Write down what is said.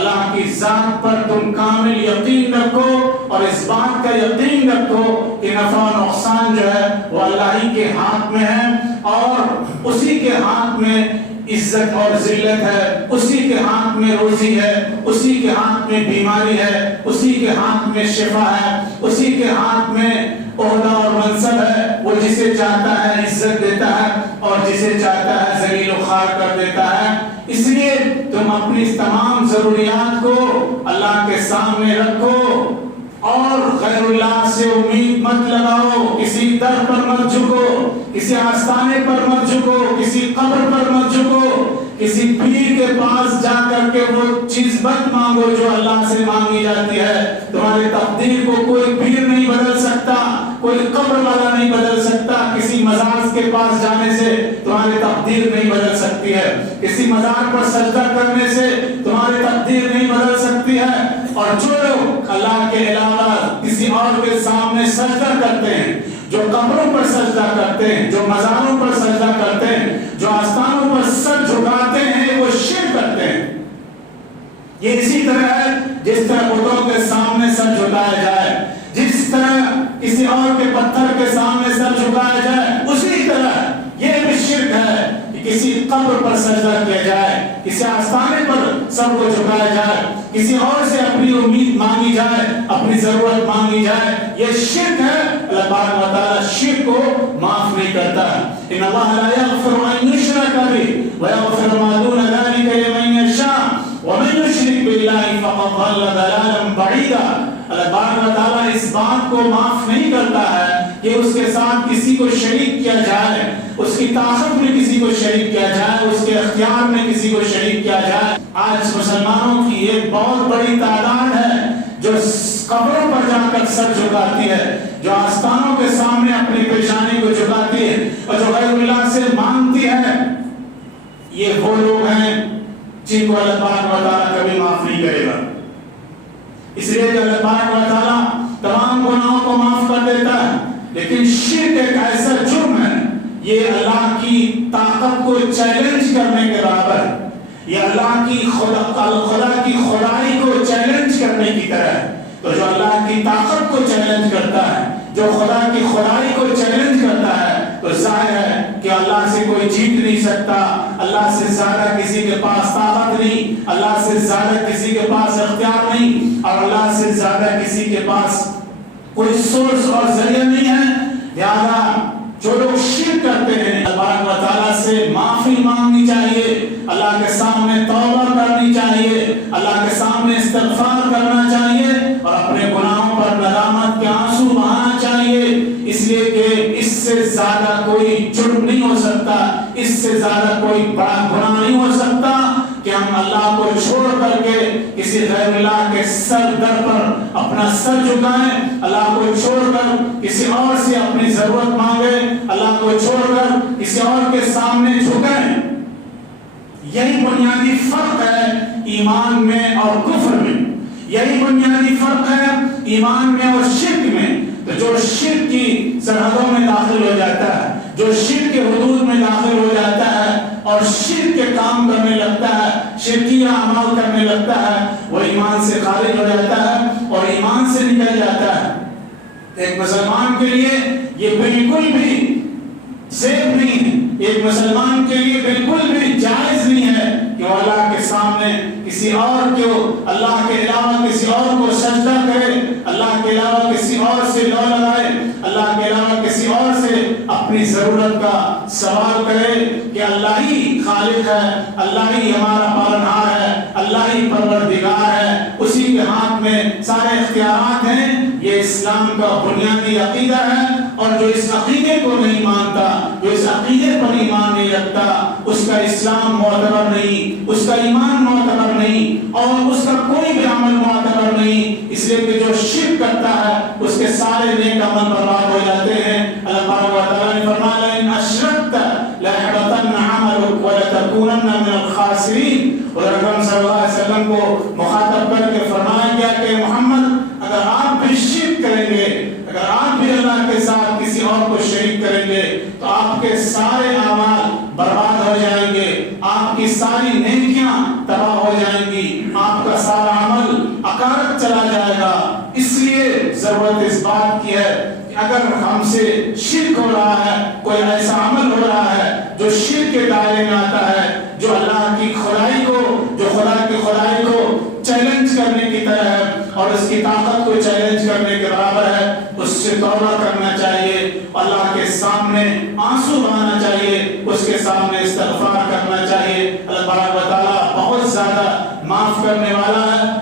اللہ کی ذات پر تم کامل یقین رکھو اور اس بات کا یقین رکھو کہ نفع و نقصان جو ہے وہ اللہ ہی کے ہاتھ میں ہے اور اسی کے ہاتھ میں عزت اور ذلت ہے، اسی کے ہاتھ میں روزی ہے، اسی کے ہاتھ میں بیماری ہے، اسی کے ہاتھ میں شفا ہے، اسی کے ہاتھ میں عہدہ اور منصب ہے۔ وہ جسے چاہتا ہے عزت دیتا ہے اور جسے چاہتا ہے ذلیل و خوار کر دیتا ہے۔ اس لیے تم اپنی تمام ضروریات کو اللہ کے سامنے رکھو اور غیر اللہ سے امید مت لگاؤ، کسی در پر مت جھکو، کسی آستانے پر مت جھکو، کسی قبر پر مت جھکو، کسی پیر کے پاس جا کر کے وہ چیز مت مانگو جو اللہ سے مانگی جاتی ہے۔ تمہاری تقدیر کو کوئی پیر نہیں بدل سکتا، کوئی قبر والا نہیں بدل سکتا، کسی مزار کے پاس جانے سے تمہاری تقدیر نہیں بدل سکتی ہے، کسی مزار پر سجدہ کرنے سے تمہاری تقدیر نہیں بدل سکتی ہے۔ اور جو لوگ اللہ کے علاوہ کسی اور کے سامنے سجدہ کرتے ہیں، جو قبروں پر سجدہ کرتے ہیں، جو مزاروں پر سجدہ کرتے ہیں، جو آستانوں پر سر جھکاتے ہیں، وہ شرک کرتے ہیں۔ یہ اسی طرح ہے جس طرح بتوں کے سامنے سر جھکایا جائے، جس طرح کسی اور کے پتھر کے سامنے سر جھکایا جائے، اسی طرح یہ بھی شرک ہے کہ کسی قبر پر سجدہ کیا جائے، کسی آستانے پر سر کو جھکایا جائے، کسی اور سے اپنی امید مانگی جائے، اپنی ضرورت مانگی جائے، یہ شرک ہے۔ اللہ تبارک و تعالی شرک کو معاف نہیں کرتا ہے۔ ان اللہ لا یغفر ان یشرک بہ ویغفر ما دون ذلک لمن یشاء ومن یشرک باللہ فقد ضل ضلالا بعیدا۔ اللہ تبارک و تعالی اس بات کو معاف نہیں کرتا ہے کہ اس کے ساتھ کسی کو شریک کیا جائے، اس کی طاقت میں کسی کو شریک کیا جائے، اس کے اختیار میں کسی کو شریک کیا جائے۔ آج مسلمانوں کی ایک بہت بڑی تعداد ہے جو قبروں پر جا کر سر جھکاتی ہے، جو آستانوں کے سامنے اپنی پیشانی کو جھکاتی ہے اور جو غیر اللہ سے مانگتی ہے۔ یہ وہ لوگ ہیں جن کو اللہ تبارک و تعالیٰ کبھی معاف نہیں کرے گا۔ اس لیے کہ اللہ تبارک و تعالیٰ تمام گناہوں کو معاف کر دیتا ہے، لیکن شرک ایک ایسا جرم ہے، یہ اللہ کی طاقت کو چیلنج کرنے کے برابر ہے، یہ اللہ کی خدا کی خدائی کو چیلنج کرنے کی طرح ہے۔ تو جو اللہ کی طاقت کو چیلنج کرتا ہے، جو خدا کی خدائی کو چیلنج کرتا ہے، تو ظاہر ہے کہ اللہ سے کوئی جیت نہیں سکتا، اللہ سے زیادہ کسی کے پاس طاقت نہیں، اللہ سے زیادہ کسی کے پاس اختیار نہیں، اور اللہ سے زیادہ کسی کے پاس کوئی سورس اور ذریعہ نہیں ہے۔ لہذا جو لوگ شرک کرتے ہیں، اللہ و تعالیٰ سے معافی مانگنی چاہیے، اللہ کے سامنے توبہ کرنی چاہیے، اللہ کے سامنے استغفار کرنا چاہیے اور اپنے گناہوں پر ندامت کے آنسو بہانا چاہیے، اس لیے کہ اس سے زیادہ کوئی جرم نہیں ہو سکتا، اس سے زیادہ کوئی بڑا گناہ نہیں ہو سکتا کہ ہم اللہ کو چھوڑ کر کے کسی غیر اللہ کے سر در پر اپنا سر جھکائیں، اللہ کو چھوڑ کر کسی اور سے اپنی ضرورت مانگے، اللہ کو چھوڑ کر کسی اور کے سامنے جھکیں۔ یہی بنیادی فرق ہے ایمان میں اور کفر میں، یہی بنیادی فرق ہے ایمان میں اور شرک میں۔ تو جو شرک کی سرحدوں میں داخل ہو جاتا ہے، جو شرک کے حدود میں داخل ہو جاتا ہے اور شرک کے کام کرنے لگتا ہے، شرکیہ اعمال کرنے لگتا ہے، وہ ایمان سے خارج ہو جاتا ہے اور ایمان سے نکل جاتا ہے۔ ایک مسلمان کے لیے یہ بالکل بھی سیف نہیں ہے، ایک مسلمان کے لیے بالکل بھی جائز نہیں ہے کہ وہ اللہ کے سامنے کسی اور کو، اللہ کے علاوہ کسی اور کو سجدہ کرے، اللہ کے علاوہ کسی اور سے لو لگائے، اللہ کے علاوہ کسی اور سے اپنی ضرورت کا سوال کرے کہ اللہ ہی خالق ہے، اللہ ہی ہمارا پالنہار ہے، اللہ ہی پروردگار ہے، اسی کے ہاتھ میں سارے اختیارات ہیں۔ یہ اسلام کا بنیادی عقیدہ ہے، اور جو اس عقیدے کو نہیں مانتا، جو اس عقیدے پر ایمان نہیں رکھتا، اس کا اسلام معتبر نہیں، اس کا ایمان معتبر نہیں، اور اس کا کوئی بھی عمل معتبر نہیں، اس لیے کہ جو شرک کرتا ہے اس کے سارے نیک عمل برباد ہو جاتے ہیں۔ اللہ تبارک و تعالیٰ نے فرمایا لئن اشرکت لَيَحْبَطَنَّ عَمَلُكَ وَلَتَكُونَنَّ مِنَ الْخَاسِرِينَ۔ اور اکرم صلی اللہ علیہ وسلم کو مخاطب کر کے فرمایا گیا کہ محمد اگر آپ بھی شرک کریں گے، اگر آپ بھی اللہ کے ساتھ کسی اور کو شریک کریں گے تو آپ کے سارے اعمال برباد ہو جائیں گے، آپ کی ساری نیکیاں تباہ ہو جائیں گی، آپ کا سارا حقارت چلا جائے گا. اس لیے ضرورت اس بات کی ہے کہ اگر ہم سے شرک ہو رہا ہے، کوئی ایسا عمل ہو رہا ہے جو شرک کے دائرے میں آتا ہے، جو اللہ کی خدائی کو، جو خدا کی خدائی کو چیلنج کرنے کی طرح ہے اور اس کی طاقت کو چیلنج کرنے کے برابر ہے، اس سے توبہ کرنا چاہیے، اللہ کے سامنے آنسو بہانا چاہیے، اس کے سامنے استغفار کرنا چاہیے. اللہ تبارک و تعالیٰ بہت زیادہ معاف کرنے والا ہے